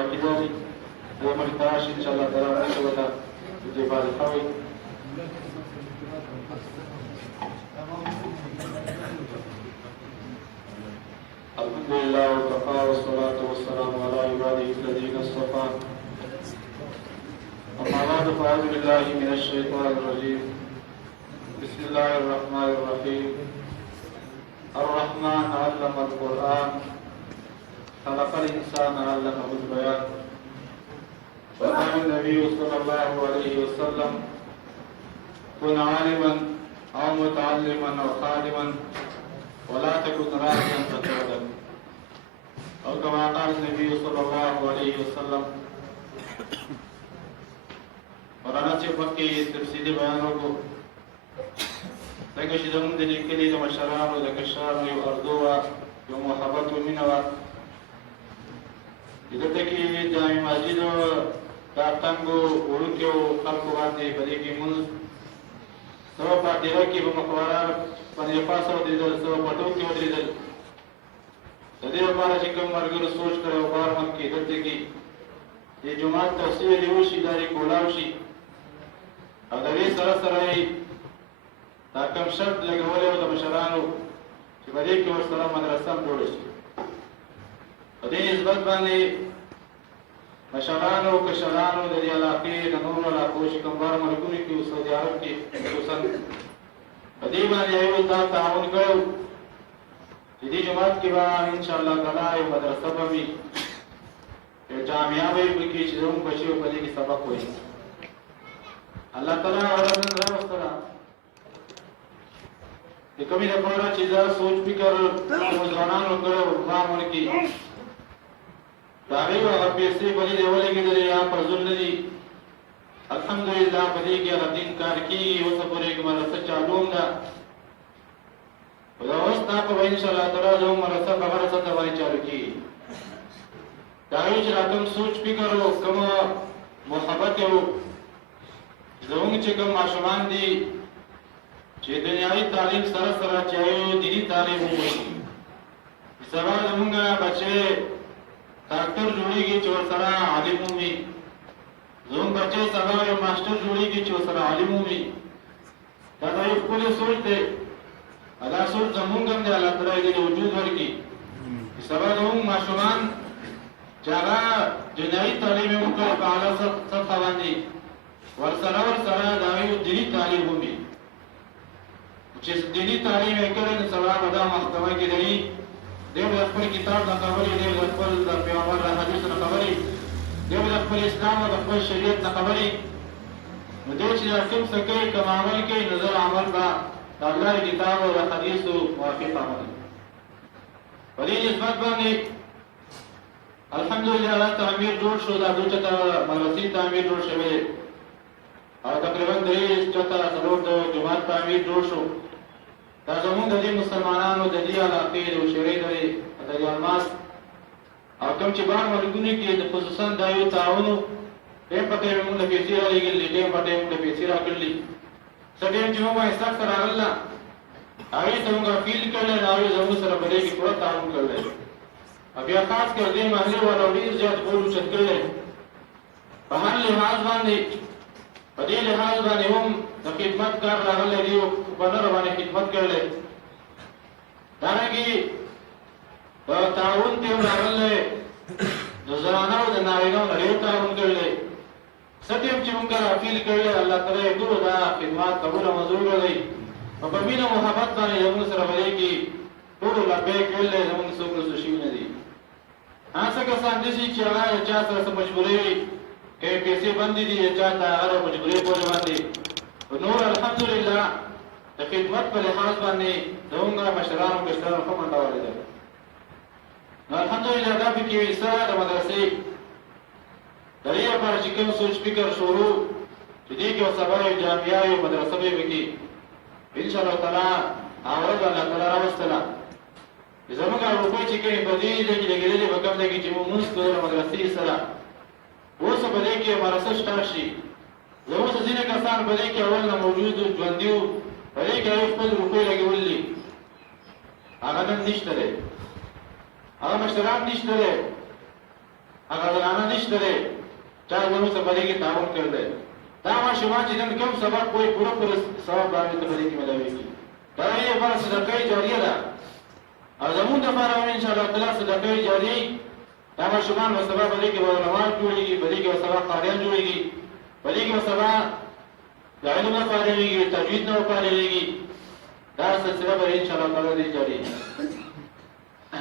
عقیده دي د مخې ته راشي انشاءالله تعالی موږ به د دې فاتحه وایي. الحمد لله وكفى والصلاة والسلام على عباده الذين اصطفى. أما بعد فأعوذ بالله من الشيطان الرجيم. بسم الله الرحمن الرحيم. الرحمن علم القرآن خلق الإنسان علمه البيان. وقال النبي صلى الله عليه وسلم كن عالما أو متعلما أو خادما ولا تكن راعيا فتعلم. أو كما قال النبي صلى الله عليه وسلم. مولانا چې مخکې تفصیلي بیان وکړو څنګه چې زموږ د لیکلي د مشرانو د کشرانو یو اردو وه یو محبت و مینه وه چې دلته کې جامع مسجدو دا تنګو وړوکیو خلکو باندې په دې کې مونځ څه په ډېره کې به مقبره باندې پاسه ودرېدل څه په ټوک کې ودرېدل د دې لپاره چې کوم ملګرو سوچ کړی او بار مخ کې دلته کې دې جومات توسعه دې وشي دا یې کولاو شي او د دې سره سره یې دا کوم شرط لګولی و د مشرانو چې په دې کې ورسره مدرسه هم جوړه شي. په دې نسبت باندې مشرانو کشرانو د دې علاقې د نورو علاقو چې کوم بار ملکونو کې او سعودي عرب کې خصوصا په دې باندې یو دا تعاون کړو چې دې جومات کې به انشاءالله تعالی یو مدرسه به وي یو جامعه به وي پکې چې زموږ بچي به په دې کې سبق وایي. الله تعالی اورنن راوستله د کومې لپاره چې دا سوچ فکر ځوانانو کړو بار ملکي د هغې به هغه پیسې په دې ولګېدلې یا پرزول نه دي. الحمدلله په دې کې هغه دین کار کېږي اوسه پورې مدرسه چالو هم ده خو دا اوس تا په به انشاءالله تعالی زموږ مدرسه په هره سطحه باندې چالو کېږي. د هغې چې را کوم سوچ فکر و کومه محبت یې و زموږ چې کوم ماشومان دي چې دنیاوي تعلیم سره سره چې یو دیني تعلیم ووایي سبا زموږ بچې ډاکټر جوړېږي چې ورسره عالم وي زموږ بچې سبا یو ماسټر جوړېږي چې ورسره عالم وي. دا د یو ښکلی سوچ دی دا سوچ زموږ هم دی الله تعالی دې وجود ورکړي چې سبا زموږ ماشومان چې هغه دنیاوي تعلیم یې وکړي په اعلی سطحه باندې ورسره د هغې دیني تعلیم ومي چې دیني تعلیم یې کړی نو سبا به دا محکمه کې دی دی به د خپل کتاب نه خبرې دی به د خپل د پیغمبر د حدیث نه خبرې دی به د خپل اسلام او د خپل شریعت نه خبرې نو دی چې دا کوم څه کوي کوم عمل کوي نو زر عمل به د الله کتاب او د حدیثو موافق عمل په دې نسبت باندې الحمدلله دا تعمیر جوړ شو دا دوه چته مدرسې تعمیر جوړ شوی او تقریبا 3 چته څلور د جومات تعمیر جوړ شو. دا زموږ د دې مسلمانانو د دې علاقې د شریعې د الماس او کوم چې بار ملکونو کې د خصوصا دا یو تعاون ډېر په ټیم موږ د پیسې رالیږلي ډېر په ټیم موږ د پیسې راکړلي څه ټیم چې موږ احساس سره راغله هغې ته موږ فیل کړلی نو هغې زموږ سره په دې کې پوره تعاون کړلی او بیا خاص کر دې محلې والا ډېر زیات غور اوچت کړلی په هر لحاظ باندې په دې لحاظ باندې هم د خدمت کار راغلی دی او په نره باندې خدمت کړلی دارنګې په تعاون کې هم راغلی د زنانه او د نارینه نه ډېر تعاون کړلی څه ټیم چې موږ راپیل کړلی الله تعالی یې ټولو دا خدمات قبوله منظور کړی او په مینه محبت باندې زموږ سره په دې کې ټولو لبیک ویلی زموږ څوک رسو شوي نه دي. څه کسان داسې چې هغه چا سره څه مجبورۍ وي که پیسې بندې دي چا ته هغه مجبورۍ پورې باندې نور الحمدلله د خدمت په لحاظ باندې زموږ مشرانو کشرانو ښه منډه والیده نو الحمدلله دا پکې حصه د مدرسې د دې لپاره چې کوم سوچ فکر شروع چې دې کې سبا یو جامعه یو مدرسه به وکړي انشاءالله تعالی هغه ورځ الله تعالی راوستله زموږ روپۍ چې کومې په دې ځای کې لګېدلې په کوم ځای کې چې موږ مونځ کوو د مدرسې سره اوس په دې کې مدرسه سټارټ شي زموږ ځینې کسان په دې کې اول نه موجود وو ژوندي وو په دې کې هغوی خپل روپۍ لګولي هغه نن نشته دی هغه مشران نشته دی هغه زنانه نشته دی چا زموږ سره په دې کې تعاون کړی دی دا ماشومان چې نن کوم سبق وایي پوره پوره ثواب باندې په دې کې ملویږي دا یې لپاره صدقه جاریه ده او زموږ دپاره هم انشاءالله تعالی صدقه جاریه دا ماشومان به سبا په دې کې به علمان جوړېږي په دې کې به سبا قاریان جوړېږي په دې کې به سبا د علم نه فارغېږي تجوید نه فارغېږي دا سلسله به انشاءالله تعالی دې جاري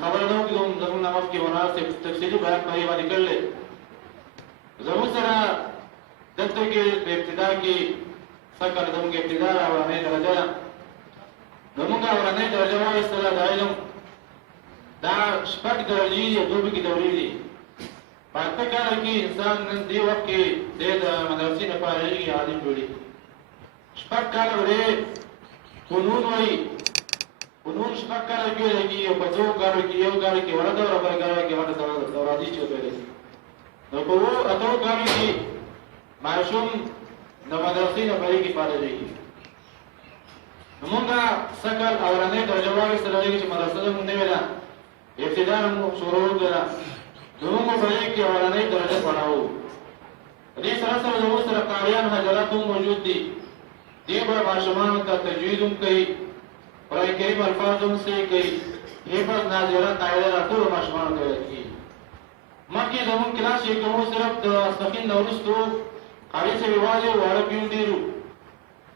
خبره نه وکړو زموږ نه مخکې مولانا صاحب تفصیلي بیان په دې باندې کړلی زموږ سره دلته کې په ابتدا کې سکل زموږ ابتدا اولنۍ درجه ده زموږ اولنۍ درجه وایستله د علم دا شپږ درجې یا دوه پکې دورې دي په اته کاله کې انسان نن دې وخت کې دی د مدرسې نه فارغېږي عالم جوړېږي شپږ کاله وړې فنون وایي فنون شپږ کاله کې ویلی کېږي او په څو کالو کې یو کال کې وړه دوره بل کال کې وړه دورادي چې ویلی نو په اوو اتو کالو کې ماشوم د مدرسې نه بلې کې فارغېږي نو مونږ سکل اولنۍ درجه واخیستله هغې چې مدرسه زموږ نوې ده ابتدا مو شروع وکړه نو موږ په دې کې اولنۍ درجه پړاوو دې سره سره زموږ سره قاریان حضرات هم موجود دي دې به ماشومانو ته تجوید هم کوي قرآن کریم الفاظ هم صحیح کوي حفظ ناظره قاعده را ټولو ماشومانو ته ویل کېږي مخکې زموږ کلاس چې کوم صرف د ماسپښین نه وروستو قاري صاحب یوازې واړه پیون ډېر وو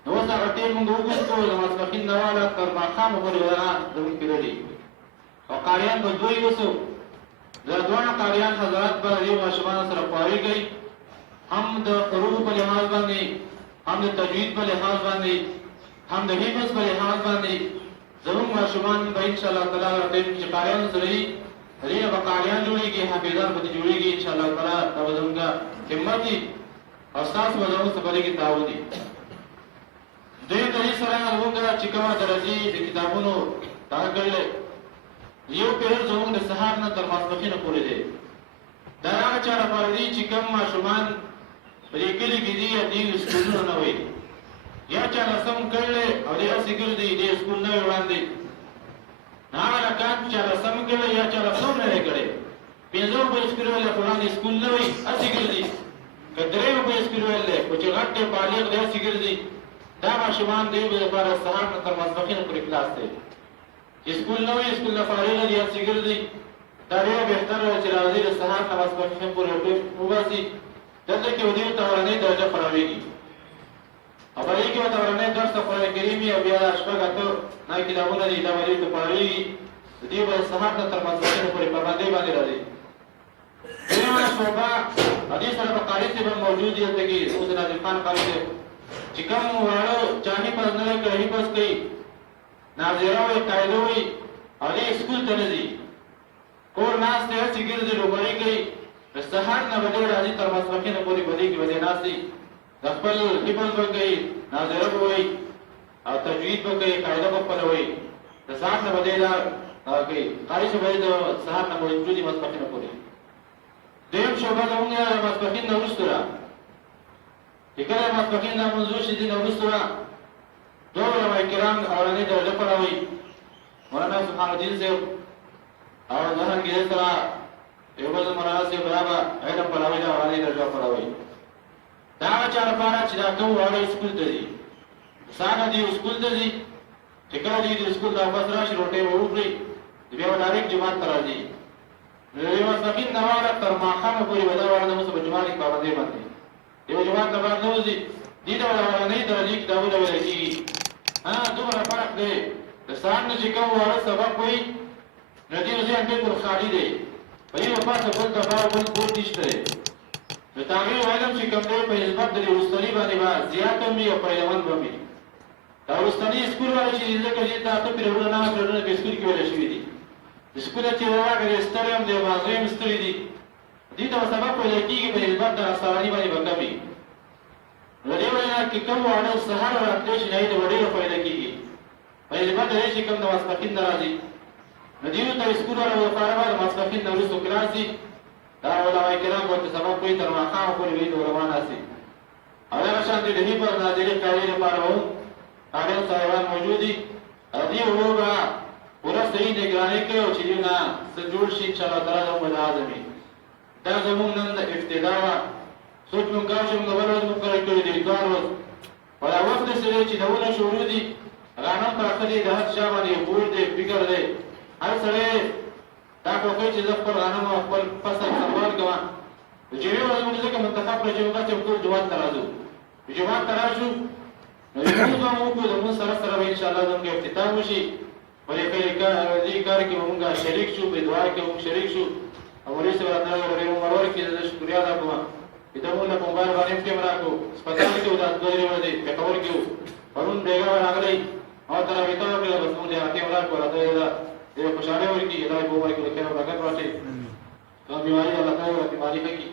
نو اوس هغه ټیم موږ وګوستو د ماسپښین نه واړه تر ماښامه پورې به زموږ کې رډي او قاریان به دوی اوسو د دواړه قاریان حضرات به دې ماشومانو سره خواري کوي هم د حروفو په لحاظ باندې هم د تجوید په لحاظ باندې هم د حفظ په لحاظ باندې زموږ ماشومان به انشاءالله تعالی ټیم چې قاریانو سره وي هغې به قاریان جوړېږي حافظان به جوړېږي انشاءالله تعالی دا به زموږ همت وي او ستاسو به زموږ سره په دې کې تعاون وي دوی ته دې سره زموږ چې کومه درجې د کتابونو دغه کړلی یو پیر زموږ د سهار نه تر ماسپښینه پورې دی دا هغه چا لپاره دي چې کوم ماشومان په دې کلي کې دي یا دې سکولونه نه وي یا چا لسم کړلی او دې هسې ګرځي دې سکول نه وي وړاندې نو هغه لکان چا لسم کړلی یا چا لسم نه دی کړی پنځه روپۍ سکول ویلی خو وړاندې سکول نه وي هسې ګرځي که درې روپۍ سکول ویلی خو چې غټ دی بالغ دی هسې ګرځي دا ماشومان دوی به لپاره سهار نه تر ماسپښینه پورې کلاس دی سکول نه وي سکول نه فارغ دي هسې ګرځي دا ډېره بهتره ده چې راځي د سهار نه ماسپښین پورې وباسي دلته کې دوی ته اولنۍ درجه خرابېږي او په دې کې ورته اولنۍ درس د قرآن کریم وي او بیا شپږ اته نوي کتابونه دي دا به دوی ته پاړېږي دوی به سهار نه تر ماسپښین پورې په باندې باندې راځي درېیمه شعبه او دې سره به قاري صاحب هم موجود دي هلته کې اوس ناظم خان قاري صاحب چې کوم واړه چا حفظ نه دی کړی حفظ کوي ناظره وي قاعده وي او دې سکول ته نه ځي کور ناست دی هسې ګرځي لوبړې کوي د سهار نه به دی راځي تر ماسپښینه پورې په دې کې به دی ناست دی د خپل حفظ به کوي ناظره به وایي او تجوید به کوي قاعده به خپله وایي د سهار نه به دی دا کوي قاري صاحب به د سهار نه موجود دي ماسپښینه پورې دویم شعبه زموږ د ماسپښین نه وروسته ده چې کله ماسپښین دا منظور شي دې نه وروسته ده دوه علماء کرام اولنۍ درجه پړاوي مولانا سبحان الدین صاحب او جهانګیر سره یو بل مولانا صاحب بیا به علم پړاوي دا اولنۍ درجه پړاوي دا هغه چا لپاره چې دا کوم واړه سکول ته ځي سانه دې سکول ته ځي چې کله دې د سکول نه واپس راشي روټۍ به وخوري بیا به ډایرکټ جومات ته راځي نو د ماسپښین نه واړه تر ماښامه پورې به دا واړه زموږ په جومات کې پابندۍ باندې یو جومات نه بهر نه وځي دې ته به د اولنۍ درجې کتابونه ویلی کېږي دومره فرق دی د سهار نه چې کوم واړه سبق وایي نو دې ذهن بالکل خالي دی په دې پاسه بل دفاع بل بوټ نشته دی نو د هغې علم چې کوم دی په نسبت د دې وروستني باندې به زیات هم وي او فایدهمند به وي دا وروستني سکول والا چې دي ځکه چې دا اته پیریډونه نهه پیریډونه په سکول کې ویلی شوي دي سکول چې راغلی دی ستړی هم دی مازوی هم ستړي دي دې ته به سبق ویلی کېږي په نسبت د سواني باندې به کم وي نو دې وجه نه کې کوم واړه سهار راتلی شي هغې ته به ډېره فایده کېږي په نسبت د دې چې کوم د ماسپښین نه راځي نو دې ته سکول والا لپاره به د ماسپښین نه وروسته کلاس دي دا علماء کرام ورته سبق وایي تر ماښامه پورې وایي د علما ناستې او دغه شانتې د حفظ ناظرې قاعدې لپاره هم قاریان صاحبان موجود دي او دې ورو به پوره صحیح نګراني کوي او چې دې نه څه جوړ شي انشاءالله تعالی هم به د اعظم وي دا زموږ نن ابتدا وه سوچ مونږ کوو چې مونږ بل ورځ مقرر کړي دي اتوار ورځ په دا وخت داسې دی چې دونه شروع دي غنم پراته دي د هر چا باندې بوج دی فکر دی هر سړی دا کوي چې زه خپل غنم او خپل فصل سنبال کوم د جمعې ورځ مونږ ځکه منتخب کړو چې مونږ ټول جومات ته راځو جومات ته راشو نو لمونځ هم وکړو د لمونځ سره سره به انشاءالله زموږ افتتاح وشي په دې کار کې به مونږ شریک شو په دعا کې مونږ شریک شو او مولوي صاحب راته ډېر عمر ورکړي زه شکریا ادا کوم چې دا مونږ په موبایل باندې ټیم راکړو هسپتال کې وو دا دوه ورځې پېښور کې وو پرون بیګا راغلی او تر راویته وکړه بس مونږ یې ټیم راکړو راته ډېر خوشحالي ورکړي دا په عمر کې د خیر او برکت واچي دا بیماري الله تعالی ورته بیماري کوي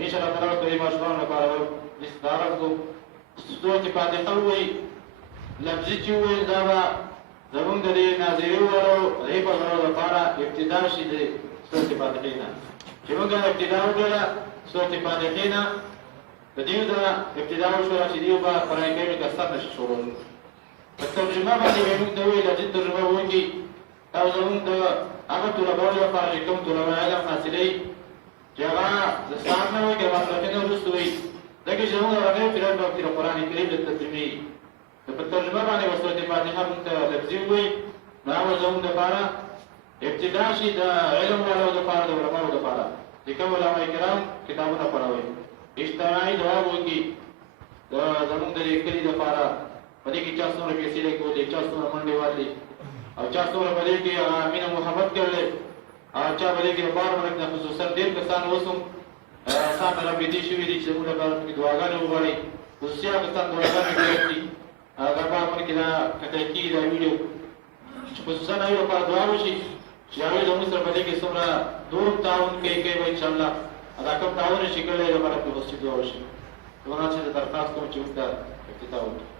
انشاءالله تعالی د دې ماشومانو لپاره استدارت کو سورة فاتحه وایي لفظي چې وویل دا به زمونږ د دې ناظري وړو دې په غړو لپاره ابتدا شي د سورة فاتحې نه چې موږ ابتدا وکړله سورة فاتحې نه د دې د ابتدا وشوه چې دوی به قرآن کریم کې سر نشي شروع په ترجمه باندې به موږ ته وویل چې ترجمه وکړي او زمونږ د هغه طلباو لپاره چې کوم طلبه علم حاصلوي چې هغه د سهار نه وایي که ماسپښین نه وروسته وایي ځکه چې زموږ هغه فلم به د قرآن کریم د ترجمې په ترجمه باندې به سورة فاتحه موږ ته لفظي ووایي نو هغه زموږ دپاره ابتدا شي د علم والو دپاره د علماو دپاره چې کوم علما کرام کتابونه خپروي اجتماعي دعا وکړي زموږ د دې کلي دپاره په دې کې چا څومره پیسې لګولې چا څومره منډې والې او چا څومره په دې کې مینه محبت کړلی او چا په دې کې د بار ملک نه خصوصا ډېر کسان اوس هم سان رابطې شوي دي چې زموږ لپاره پکې دعاګانې وغواړي خصوصي هغه کسان دعاګانې کوي دي دا په عمل کې دا کتل کېږي دا ویډیو چې خصوصا هغوی لپاره دعا وشي چې هغوی زموږ سره په دې کې څومره دور تعاون کوي به انشاءالله دا کوم تعاون یې چې کړی دی لپاره پرې خصوصي دعا وشي دونه چې زه درخواست کوم چې موږ ته افتتاح وکړو